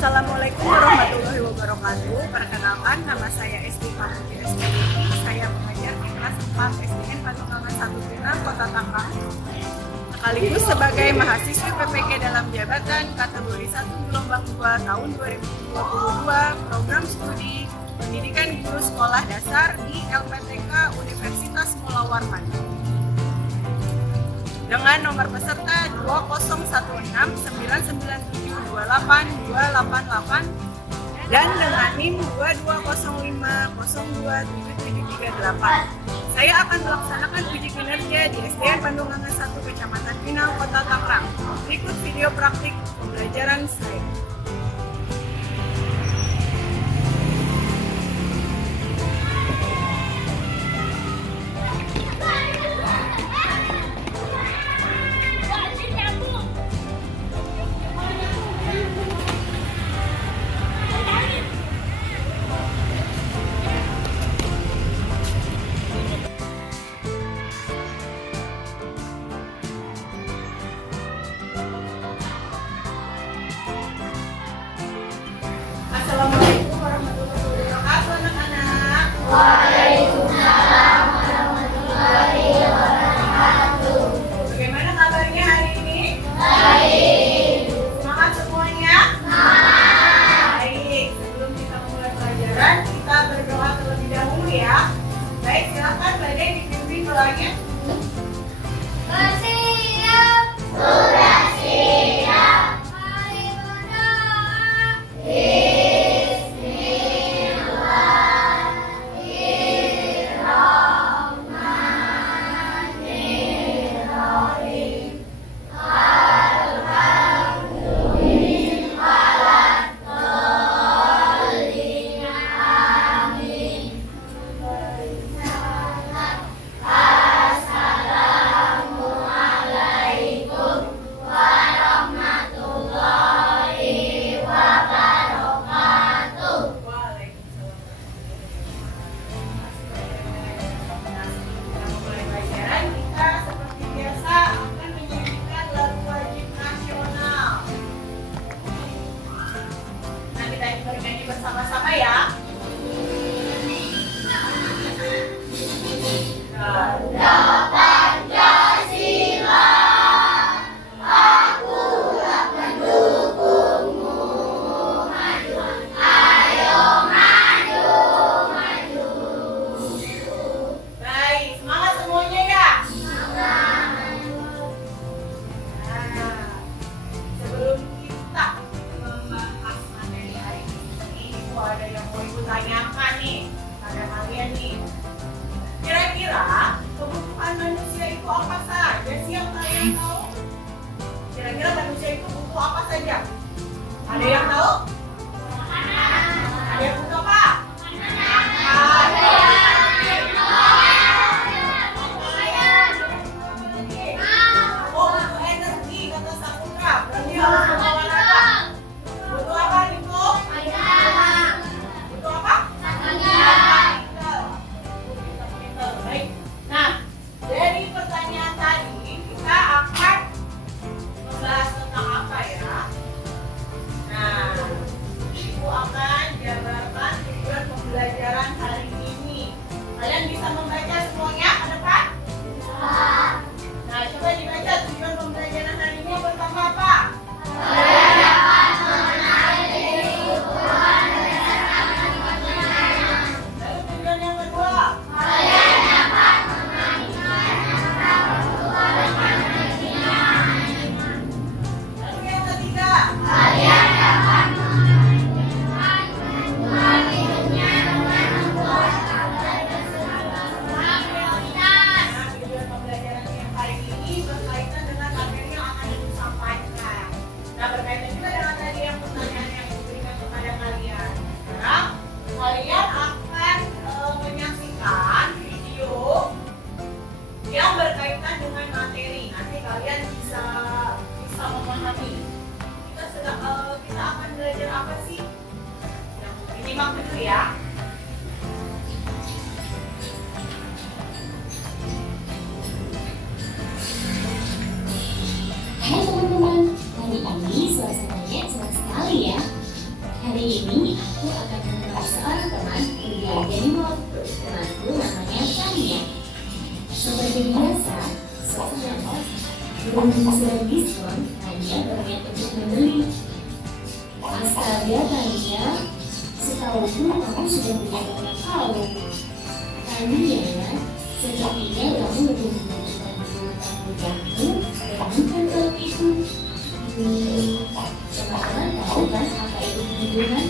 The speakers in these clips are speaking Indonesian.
Assalamualaikum warahmatullahi wabarakatuh. Perkenalkan, nama saya Esti Putri SPDI. Saya mengajar di kelas 4 SDN Patungangan 1 Pinang, Kota Tangerang. Sekaligus sebagai mahasiswi PPG dalam jabatan kategori 1 gelombang 2 tahun 2022 program studi pendidikan guru sekolah dasar di LPTK Universitas Mula Warman. Dengan nomor peserta 201699728288 dan dengan NIM 2205027738. Saya akan melaksanakan uji kinerja di SDN Patungangan 1 Kecamatan Pinang, Kota Tangerang. Berikut video praktik pembelajaran saya. Assalamualaikum warahmatullahi wabarakatuh, anak-anak. Waalaikumsalam warahmatullahi wabarakatuh. Bagaimana kabarnya hari ini? Baik. Semangat semuanya? Baik, sebelum kita mulai pelajaran, kita berdoa terlebih dahulu ya. Baik, silakan Badai dipimpin doanya. Bersiap. Sudah siap. Mari berdoa. Bersama-sama ya. Pancasila, aku akan mendukungmu. Maju, ayo maju, maju. Baik, semangat semuanya ya. Semangat. Nah, sebelum kita membahas materi hari ini, itu ada yang mau ibu tanyakan nih pada kalian nih. Kira-kira kebutuhan manusia itu apa saja sih yang kalian tahu? Kira-kira manusia itu butuh apa saja? Ada yang tahu? Ada yang butuh apa? Oh, butuh energi kata Saputra. Berarti harus berolahraga. Butuh apa Niko? Butuh apa? Baik. Nah, dari pertanyaan tadi kita akan membahas tentang apa ya? Nah, Seperti biasa, setelah berhubung sudah diskon, hanya berniat untuk membeli. Astaga Tania, setauku kamu sudah punya banyak kalung. Tania, sepertinya kamu lebih membutuhkan menggunakan wajahmu dibandingkan kalung itu. Teman-teman tahu kan apa itu kebutuhan?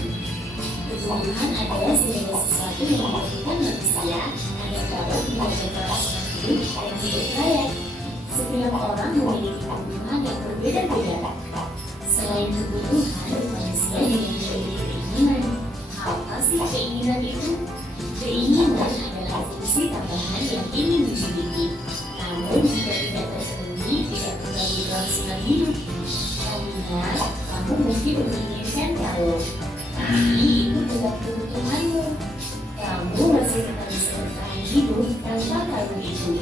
Kebutuhan adalah segala sesuatu yang membutuhkan manusia agar dapat menjaga kelangsungan hidup dan hidup layak. Setiap orang memiliki kebutuhan yang berbeda-beda. Selain kebutuhan, manusia juga memiliki keinginan. Apa sih keinginan itu? Keinginan adalah fungsi tambahan yang ingin dimiliki. Namun jika tidak terpenuhi, tidak mengganggu kelangsungan hidup. Kamu mungkin menginginkan kalung, tapi itu bukan kebutuhanmu. Kamu masih tetap bisa bertahan hidup tanpa kalung itu.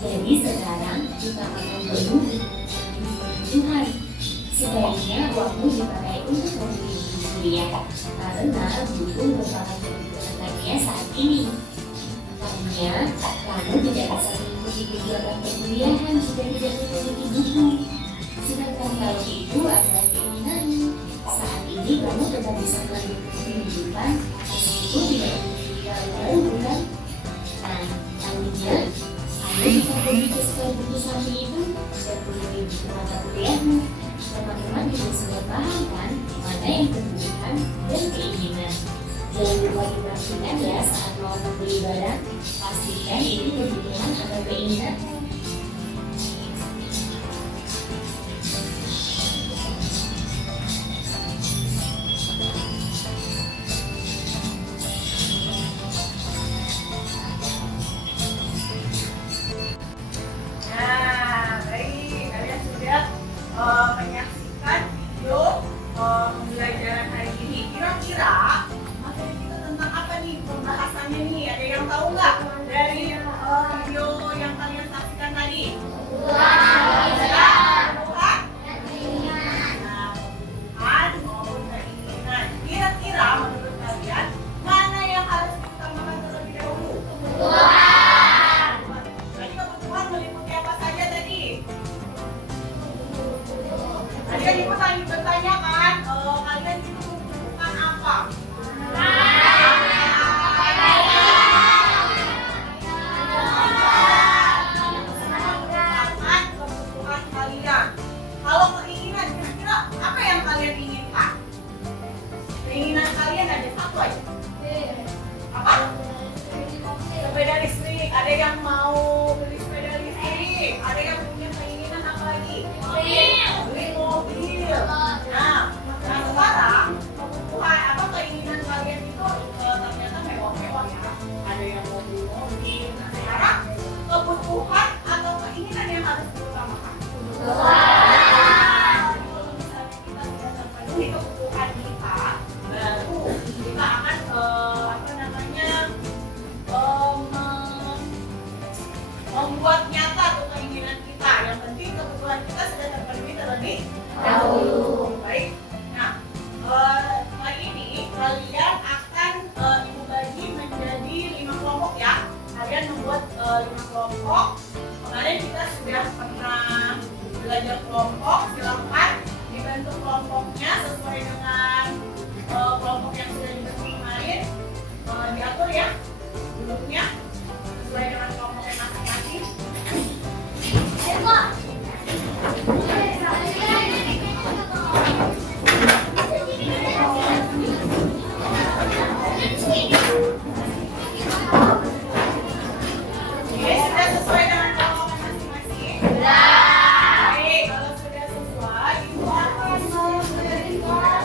Jadi sekarang utamakan dulu kebutuhan. Sebaiknya uangmu dipakai untuk membeli buku kuliah, karena buku merupakan kebutuhan lainnya saat ini. Karena kamu tidak bisa mengikuti kegiatan perkuliahan jika tidak memiliki buku. Sedangkan kalau itu adalah keinginanmu. Saat ini kamu tetap bisa melanjutkan kehidupan meskipun tidak memiliki kalung baru, bukan? Nah, Tania, kamu bisa pergi ke sekolah buku samping itu dan membeli buku mata kuliahmu. Teman-teman juga sudah paham kan mana yang kebutuhan dan keinginan. Jangan lupa dipastikan ya saat mau membeli barang, pastikan ini kebutuhan atau keinginanmu. Menyaksikan video pembelajaran hari ini. Kira-kira materi kita tentang apa nih pembahasannya nih? Ada yang tahu nggak dari video yang kalian saksikan tadi? Keinginan. Kira-kira menurut kalian mana yang harus diutamakan terlebih dahulu? Tadi kebutuhan meliputi apa saja tadi? Tadi kan ibu tadi bertanya kan, kalian itu membutuhkan apa? Kebutuhan kalian. Kalau keinginan, kira-kira apa yang kalian inginkan? Keinginan kalian ada satu aja. Apa? Sepeda listrik. Ada yang mau beli sepeda listrik. Ada yang punya keinginan apa lagi? Beli mobil. Nah sekarang kebutuhan apa keinginan kalian itu ternyata mewah-mewah ya. Ada yang mau beli mobil. Nah sekarang kebutuhan atau keinginan yang harus diutamakan? Kalau misalnya kita sudah terpenuhi kebutuhan kita, baru kita akan membuat nyata tuh keinginan kita. Yang penting kebutuhan kita sudah terpenuhi terlebih dahulu. Baik. Nah, kali ini kalian akan ibu bagi menjadi 5 kelompok ya. Kalian membuat 5 kelompok. Kemarin kita sudah pernah belajar kelompok. Silakan dibentuk kelompoknya sesuai dengan kelompok yang sudah dibentuk kemarin. Diatur ya duduknya sesuai dengan kelompoknya masing-masing. Oke, sudah sesuai dengan kelompoknya masing-masing? Baik, kalau sudah sesuai, ibu akan memberikan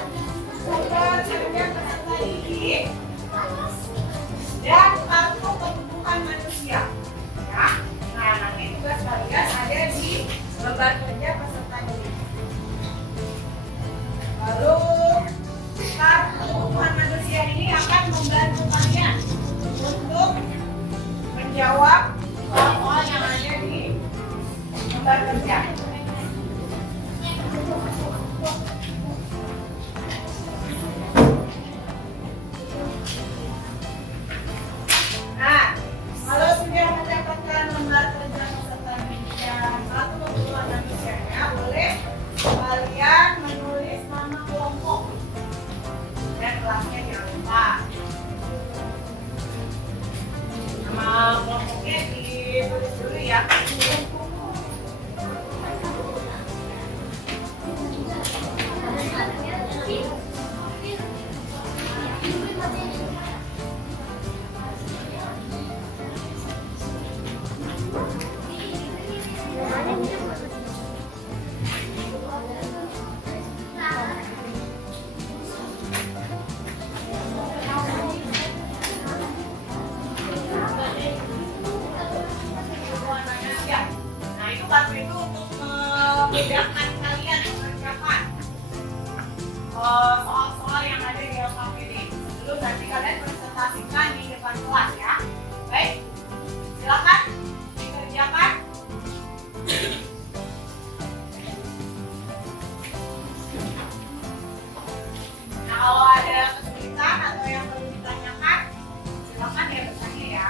sebagian peserta didik dan kartu kebutuhan manusia. Ya, nah nanti tugas kalian ada di lembar kerja peserta didik. Lalu kartu kebutuhan manusia ini akan membantu kalian untuk menjawab soal-soal yang ada di lembar kerja. Nah, kalau sudah mendapatkan lembar kerja Ini ditulis dulu ya. Nah, itu kartu itu untuk memudahkan kalian mengerjakan soal-soal yang ada di LKPD. Sebelum nanti kalian presentasikan di depan kelas ya. Baik, silakan dikerjakan. Nah, kalau ada kesulitan atau yang perlu ditanyakan, silakan ya bertanya ya.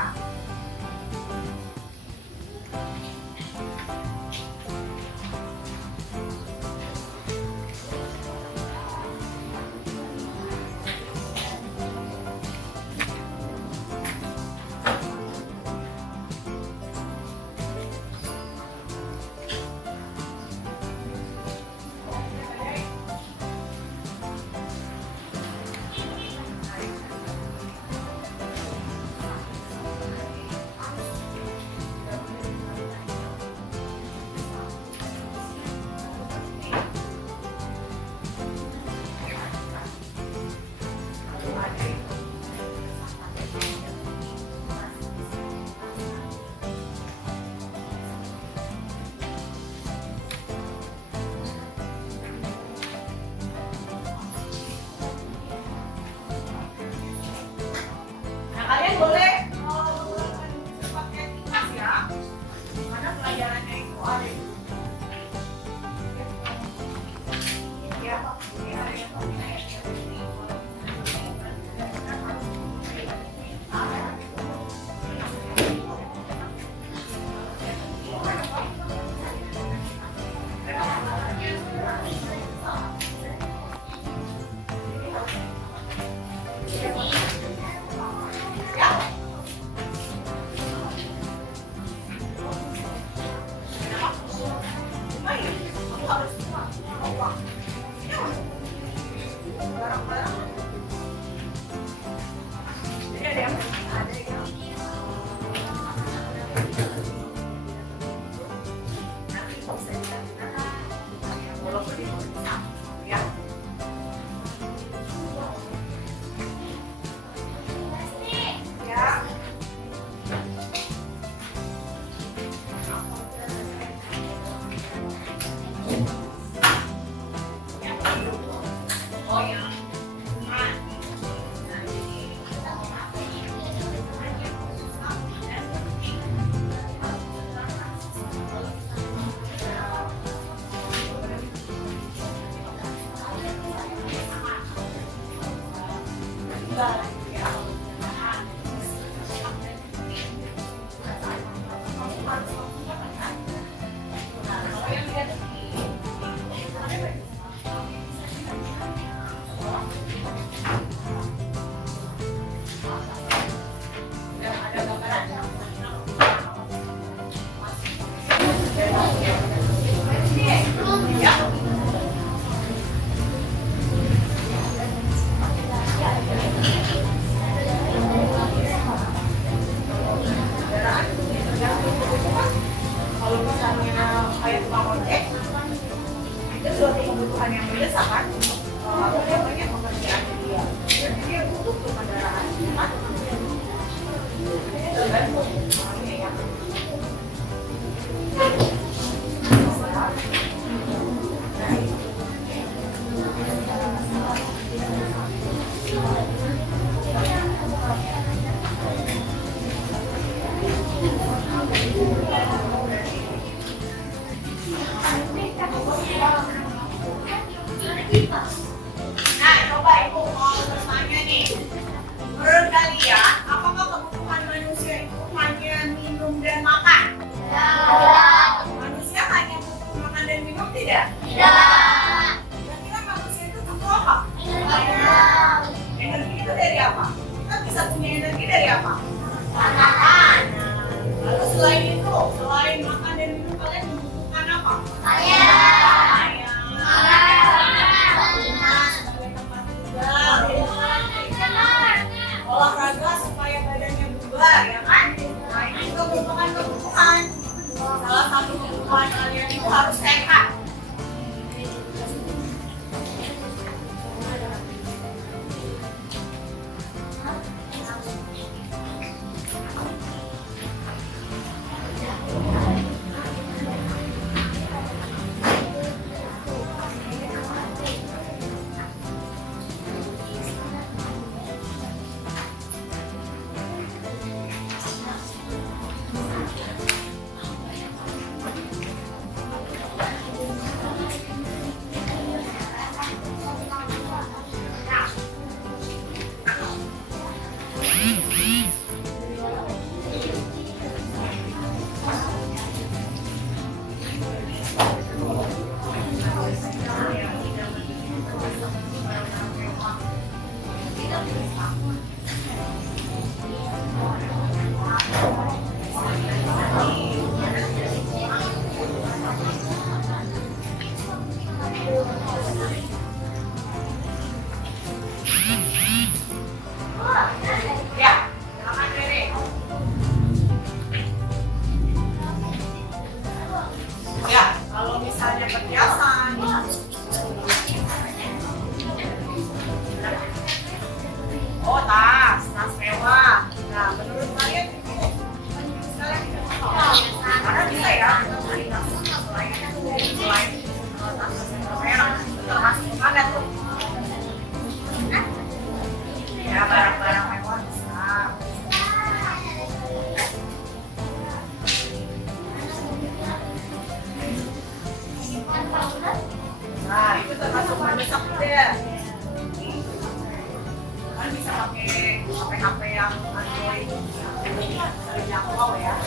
Kalian boleh pakai tingkat ya, mana pelajarannya itu ada. Ya, kalau misalnya kayak tukang ojek, itu suatu kebutuhan yang mendesak kan, apa namanya pekerjaan dia, jadi dia butuh tuh kendaraan, kan? Tergantung orangnya ya. selain itu, selain makan dan minum, kalian membutuhkan apa? Saya. Olahraga supaya badannya bugar, ya kan? Nah, ini juga merupakan kebutuhan. Salah satu kebutuhan kalian itu harus sehat. Ya, silakan Rere. Ya, kalau misalnya perhiasan, oh tas mewah. Nah, menurut kalian itu kalian karena bisa ya kita beli tas selain tas merah itu termasuk mana tuh? Ya, barang-barang mewah bisa. Nah, itu termasuk mendesak tidak? Kan bisa pakai HP yang Android yang wow ya.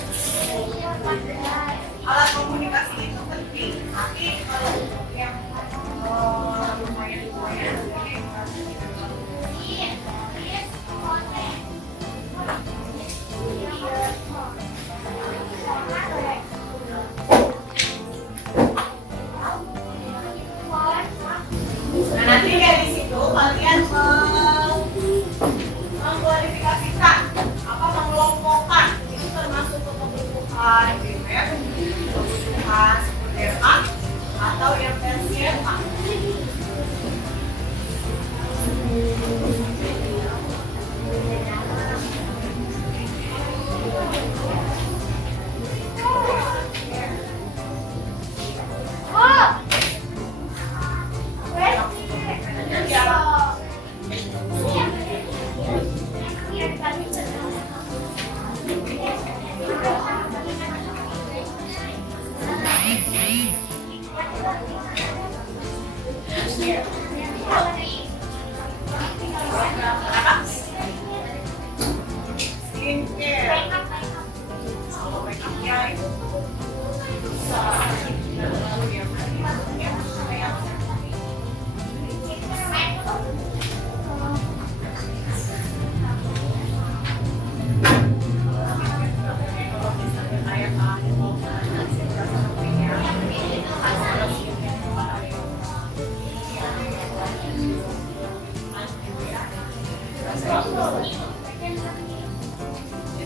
Alat komunikasi itu penting, tapi kalau untuk yang lumayan nah, nanti dari situ kalian mengkualifikasikan apa mengelompokkan itu termasuk kebutuhan primer, kebutuhan sekunder A atau yang tersier A. Skincare. Kalau makeupnya itu bisa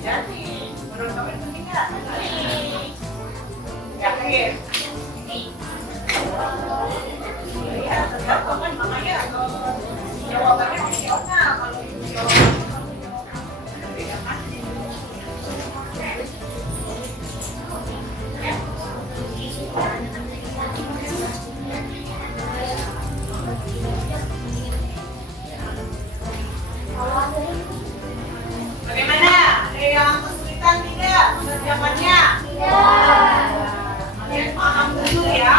jadi, menurut kamu itu penting nggak? Yakin? Iya, tergantung kan makanya jawabannya opsional. Kalau itu jawabannya beda kan? Bagaimana? Ada yang kesulitan tidak mengerjakannya? Tidak. Kalian paham dulu ya.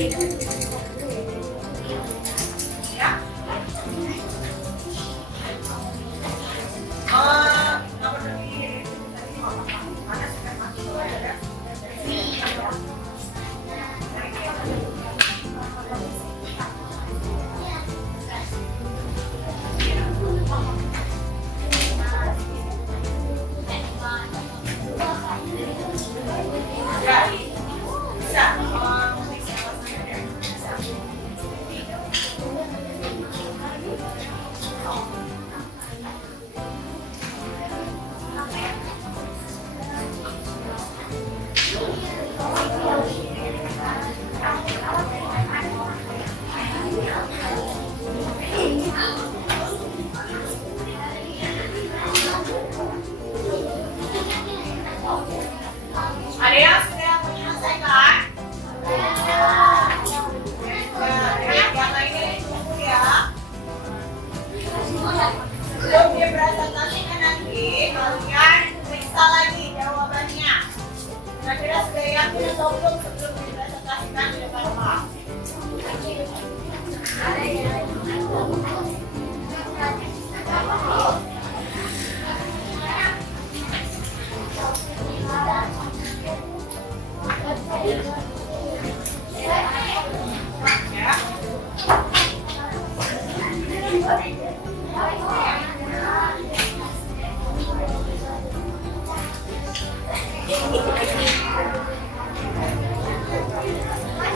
Ya. Nomor ini mana sudah masuk ya? Ada yang sudah menyelesaikan? Yang lainnya tunggu ya. Sebelum dia presentasikan nanti, kalian periksa lagi jawabannya. Kira-kira sudah yakin atau belum sebelum dipresentasikan di depan kelas?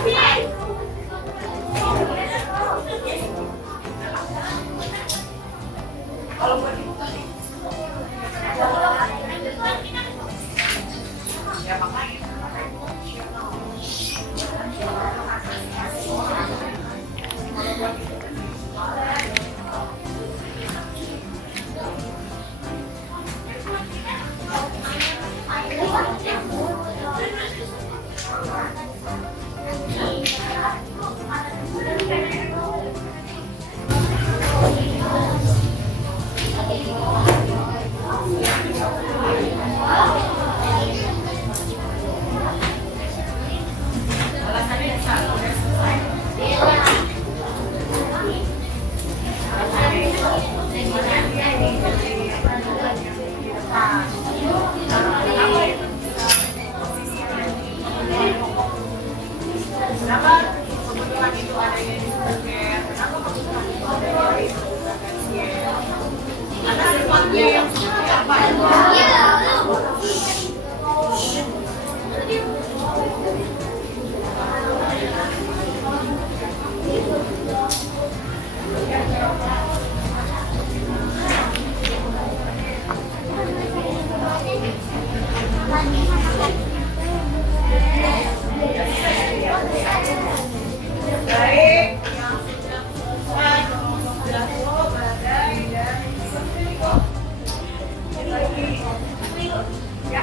Ya. Kalau mau dibuka nih. Ya makanya. Kenapa kebetulan itu adanya di sebagian? Kenapa kebetulan itu adanya di sebagian? Ada sifatnya yang seperti apa? Baik, yang sudah selesai, jatuh, badai, dan setrika. Lagi, ya.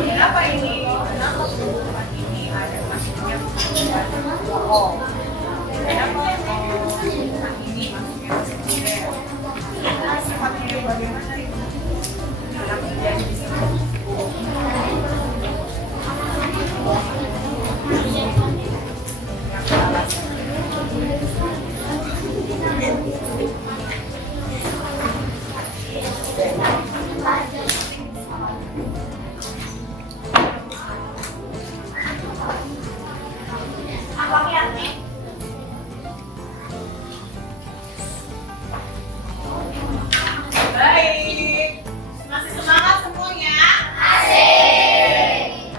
Kenapa ini? Kenapa kebutuhan ini ada maksudnya oh. Kenapa kebutuhan ini maksudnya sifatnya bagaimana itu dalam terjadi di sini? Baik, masih semangat semuanya? Asik.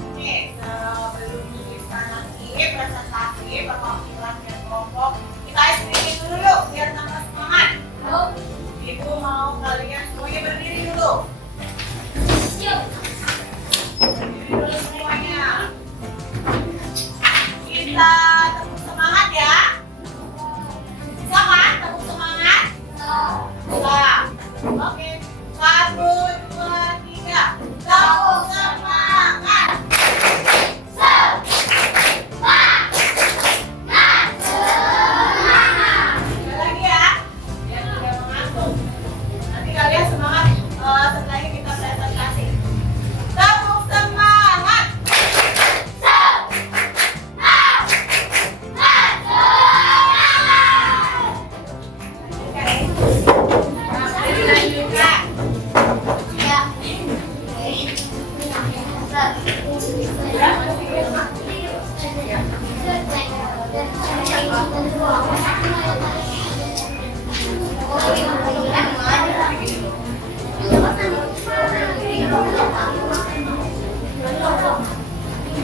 Oke, sebelum kita nanti presentasi perwakilan dan kelompok, kita istirahat dulu yuk biar tambah semangat. Ibu mau kalian semuanya berdiri dulu. Berdiri dulu semuanya. Kita tepuk semangat ya. Bisa kan tepuk semangat? Bisa. Oke. 1, 2, 3. Tepuk semangat. Sekali lagi ya.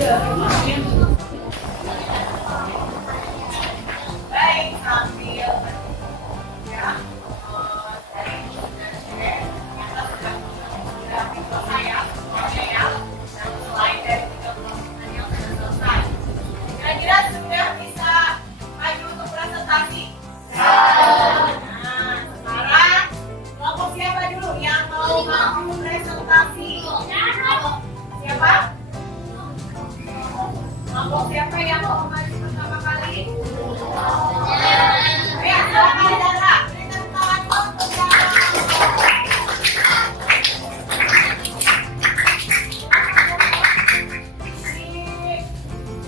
Baik, sambil ya. Dari saya, ya. Dan selain dari 30 pertanyaan yang sudah selesai, kira-kira sudah bisa maju untuk presentasi? Nah, sekarang kelompok siapa dulu yang mau maju presentasi? Siapa? Kelompok siapa yang mau maju pertama kali? Ya, silakan Dara. Berikan tangan untuk Dara.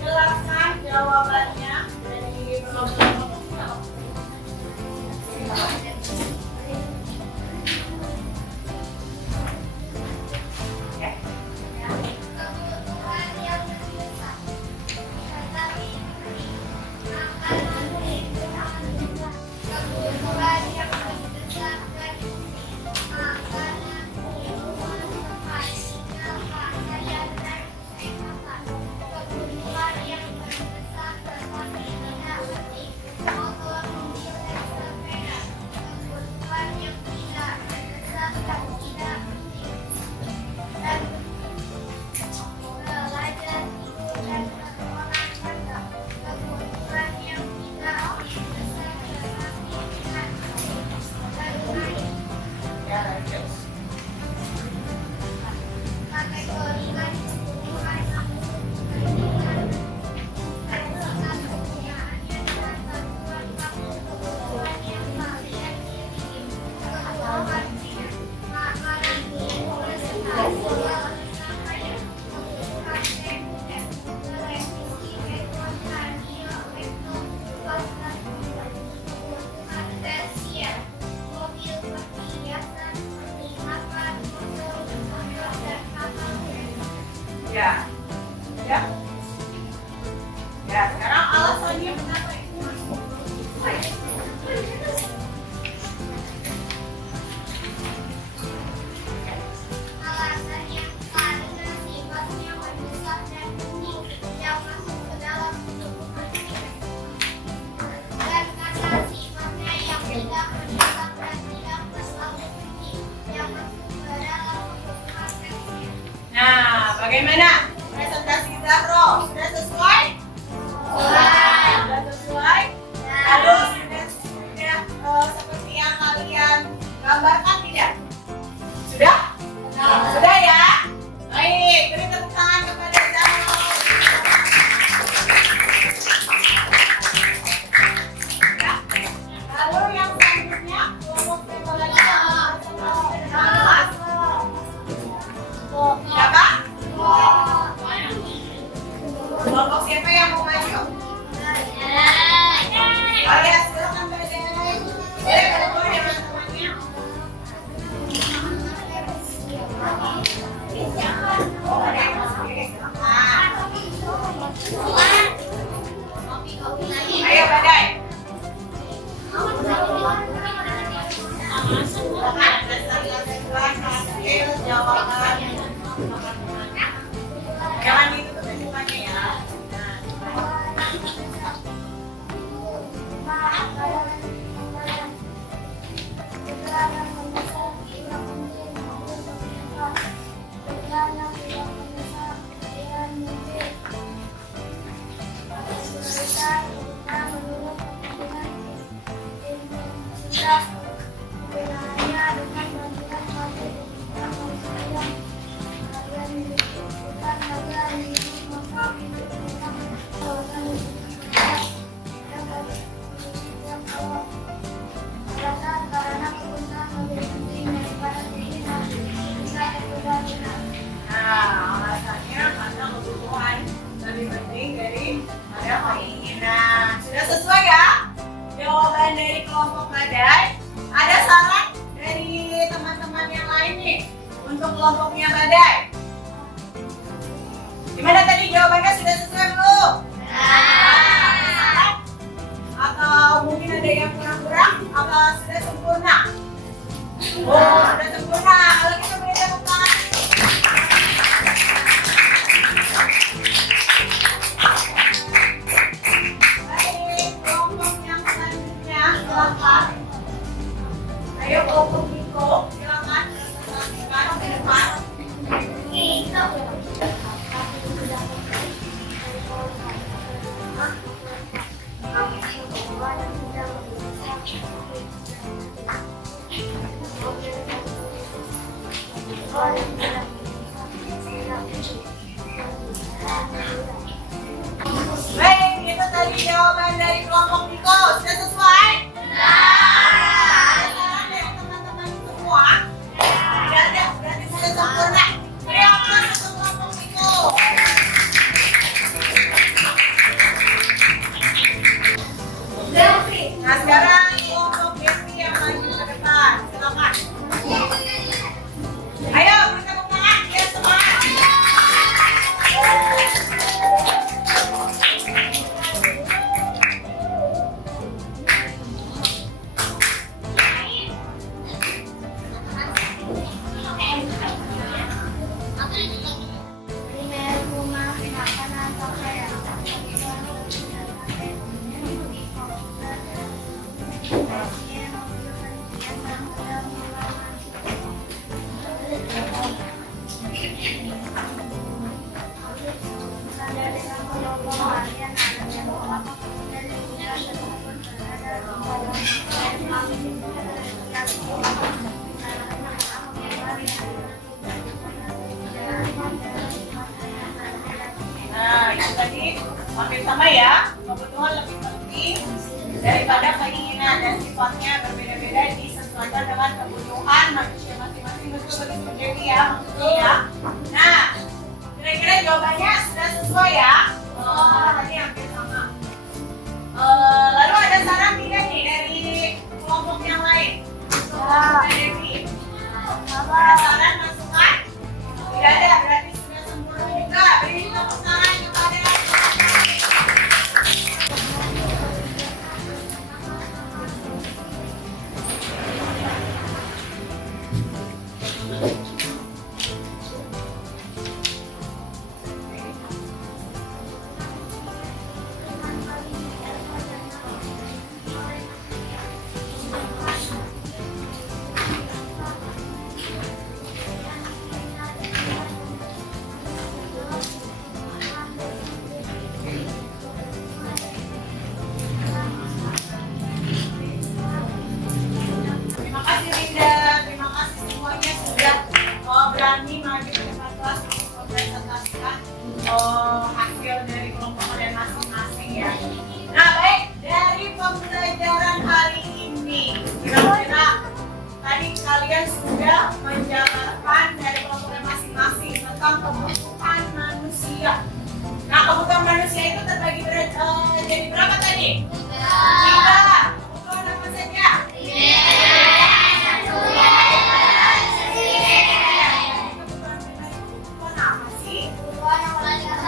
Jelaskan jawabannya dari kelompok-kelompok. Ya, ya, ya. Sekarang alasannya kenapa itu masuk? Alasannya karena sifatnya mendesak dan unik yang masuk ke dalam tubuh manusia. Dan karena sifatnya yang tidak mendesak dan tidak terlalu unik yang masuk ke dalam tubuh manusia. Nah, bagaimana presentasi Zahro? Sudah sesuai? Sudah sesuai? Lalu sudah seperti yang kalian gambarkan tidak? Sudah? Sudah ya? Baik, beri tepuk tangan kepada Zahro. Ya. Lalu yang selanjutnya, kelompok siapa lagi? Siapa? Kelompok siapa yang mau maju? Kalian silakan berdiri. Boleh ketemu dengan temannya. Oh, ada yang mau sendiri. Silakan. Ayo, Badai. Hasil jawaban. Jangan ditutup mukanya ya. Nah, alasannya karena kebutuhan lebih penting daripada keinginan. Sudah sesuai ya? Jawaban dari kelompok Badai. Ada saran dari teman-teman yang lain nih untuk kelompoknya Badai. Gimana tadi jawabannya, sudah sesuai belum? Atau mungkin ada yang kurang-kurang? Atau sudah sempurna? Oh, sudah sempurna. Kalau kita beri tepuk tangan. Ayo kelompok Miko, silakan presentasikan ke depan. Baik, itu tadi jawaban dari kelompok Miko. Sudah sesuai? Ada saran dari teman-teman semua? Tidak ada, berarti sudah sempurna. Beri aplaus untuk kelompok Miko. Nah, sekarang kelompok Devi yang maju ke depan. Silakan. Ayo, bertepuk tangan, biar semangat. Nah, itu tadi hampir sama ya. Kebutuhan lebih penting daripada keinginan dan sifatnya berbeda-beda disesuaikan dengan kebutuhan manusia masing-masing. Betul begitu jadi ya maksudnya ya. Nah, kira-kira jawabannya sudah sesuai ya? Oh, tadi hampir sama. Lalu ada saran tidak nih dari kelompok yang lain? Ada Devi? Ada saran masukan? Tidak ada, berarti sudah sempurna juga. Beri tepuk tangan kepada terima kasih Linda, terima kasih semuanya sudah berani maju ke depan kelas untuk mempresentasikan hasil dari kelompok kalian masing-masing ya. Nah baik, dari pembelajaran hari ini kira-kira tadi kalian sudah menjabarkan dari kelompok kalian masing-masing tentang kebutuhan manusia. Nah kebutuhan manusia itu terbagi jadi berapa tadi? 3. Kebutuhan apa saja? Kebutuhan apa sih?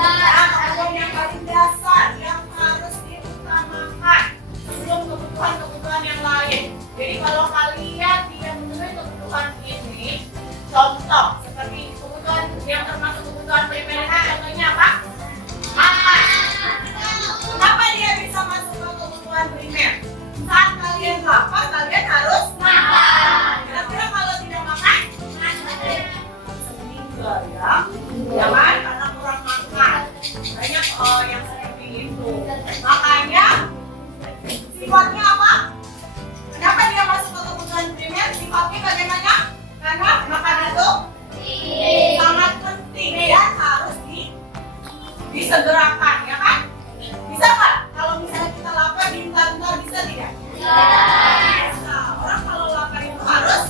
Nah, kebutuhan yang paling dasar yang harus diutamakan sebelum kebutuhan-kebutuhan yang lain. Jadi kalau kalian tidak memenuhi kebutuhan ini, contoh seperti kebutuhan yang termasuk kebutuhan primer itu contohnya apa? Makan. Kenapa dia bisa masuk ke kebutuhan primer? Saat kalian lapar, kalian harus makan. Kira-kira kalau tidak makan, bisa meninggal ya. Jangan karena kurang makan. Banyak yang seperti itu. Makanya sifatnya apa? Kenapa dia masuk ke kebutuhan primer? Sifatnya bagaimana? Karena makan itu sangat penting dan harus disegerakan, ya kan? Bisa nggak? Kalau misalnya kita lapar, dihentar-hentar bisa tidak? Bisa. Orang kalau lapar itu harus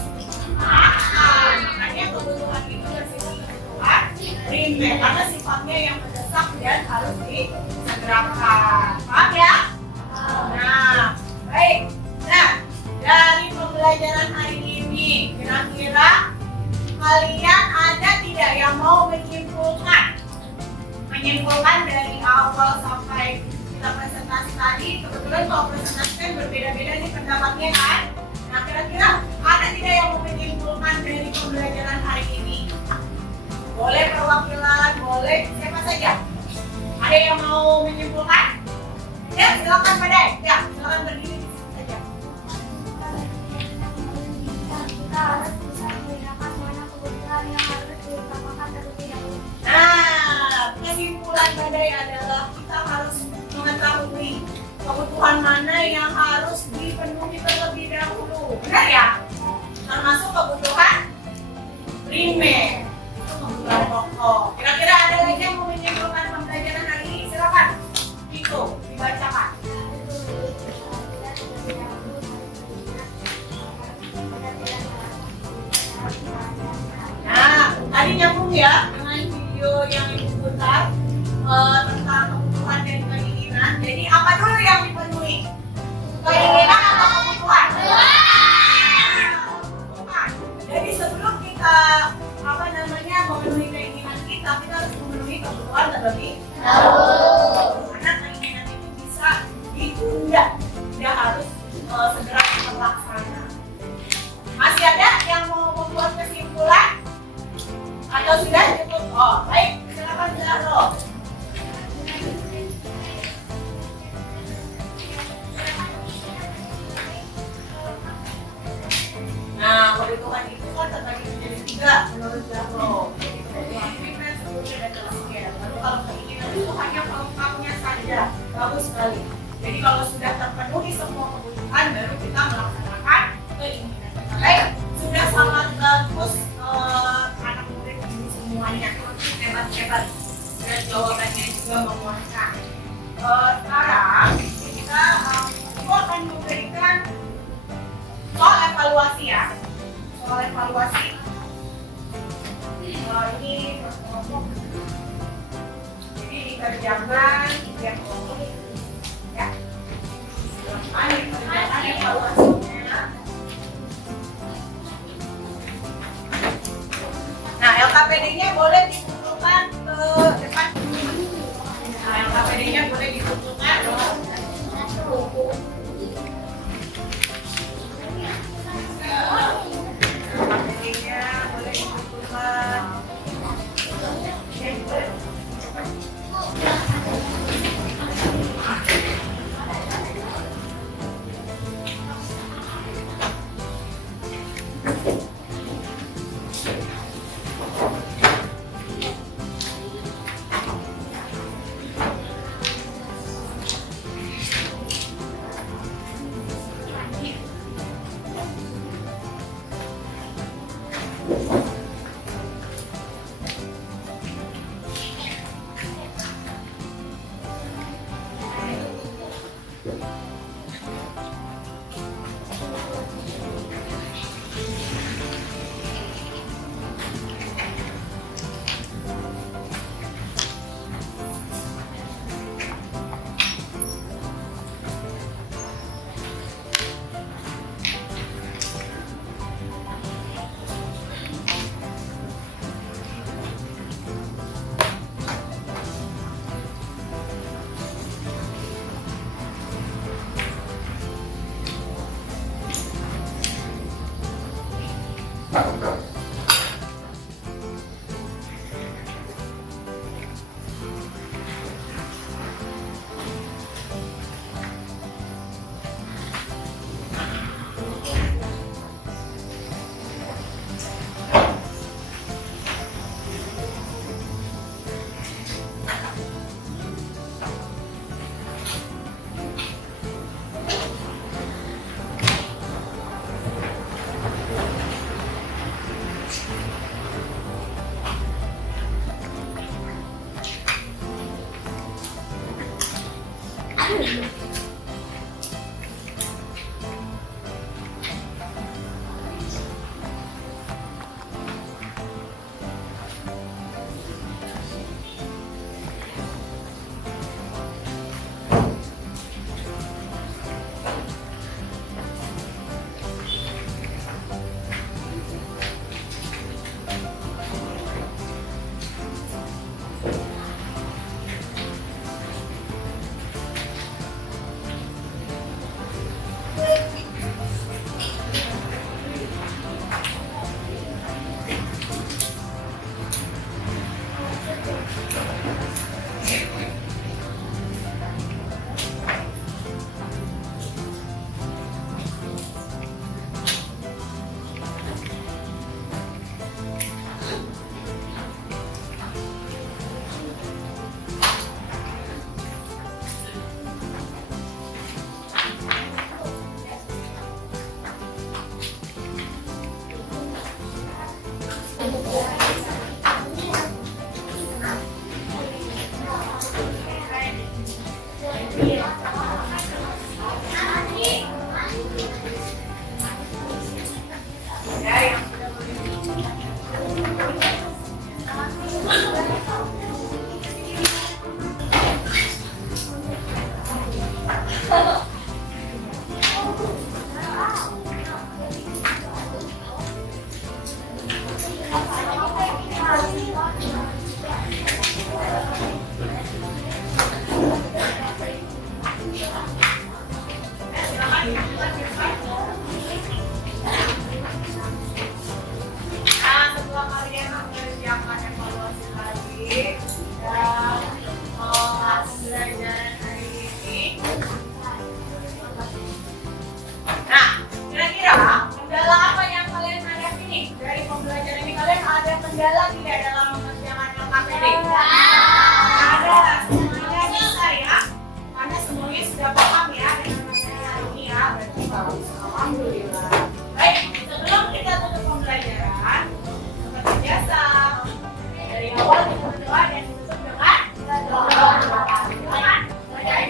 makan. Makanya kebutuhan itu bersifat kebutuhan primer karena sifatnya yang mendesak dan harus disegerakan. Paham ya? Nah, baik. Nah, dari pembelajaran hari ini, kira-kira kalian ada tidak yang mau menyimpulkan dari awal sampai kita presentasi tadi? Kebetulan kalau presentasi kan berbeda-beda nih pendapatnya kan? Nah, kira-kira ada tidak yang mau menyimpulkan dari pembelajaran hari ini? Boleh perwakilan, boleh siapa saja? Ada yang mau menyimpulkan? Ya, silakan Padai. Ya, silakan berdiri di sini saja. badai adalah kita harus mengetahui kebutuhan mana yang harus dipenuhi terlebih dahulu. Benar ya? Termasuk kebutuhan primer, kebutuhan pokok. Kira-kira ada lagi yang mau menyimpulkan pembelajaran hari ini? Silakan. Itu dibacakan. Nah, tadi nyambung ya dengan video yang Ibu putar tentang kebutuhan dan keinginan. Jadi apa dulu yang dipenuhi? Keinginan atau kebutuhan? Kebutuhan. Jadi sebelum kita memenuhi keinginan kita harus memenuhi kebutuhan terlebih dahulu. Karena keinginan itu bisa ditunda, tidak harus segera terlaksana. Masih ada yang mau membuat kesimpulan? Atau sudah cukup? Oh, baik, silakan Zahro. Nah, kebutuhan itu kan terbagi menjadi 3 menurut Zahro. Jadi kebutuhan primer, sekunder, dan tersier. Lalu kalau keinginan itu hanya pelengkapnya saja, bagus sekali. Jadi kalau sudah terpenuhi semua kebutuhan, baru kita melaksanakan keinginan. Baik, sudah sangat bagus anak murid ini semuanya, hebat-hebat, dan jawabannya juga memuaskan. Sekarang kita akan memberikan soal evaluasi ya, soal evaluasi. Ini kelompok, jadi dikerjakan 3 kelompok ya. Silakan dikerjakan evaluasinya. Nah, LKPD-nya boleh dikumpulkan ke depan. Nah, LKPD-nya boleh dikumpulkan ke buku. LKPD-nya boleh dikumpulkan. Nah, setelah kalian mengerjakan evaluasi tadi dan pembelajaran hari ini, nah, kira-kira kendala apa yang kalian hadapi nih dari pembelajaran ini? Kalian ada kendala tidak dalam mengerjakan LKPD? Ada, semuanya bisa ya, karena semuanya sudah paham ya dengan materi ini ya. Berarti bagus, alhamdulillah. Baik, sebelum kita tutup pembelajaran, seperti biasa, dari awal kita berdoa dan ditutup dengan doa. Silakan, belajar.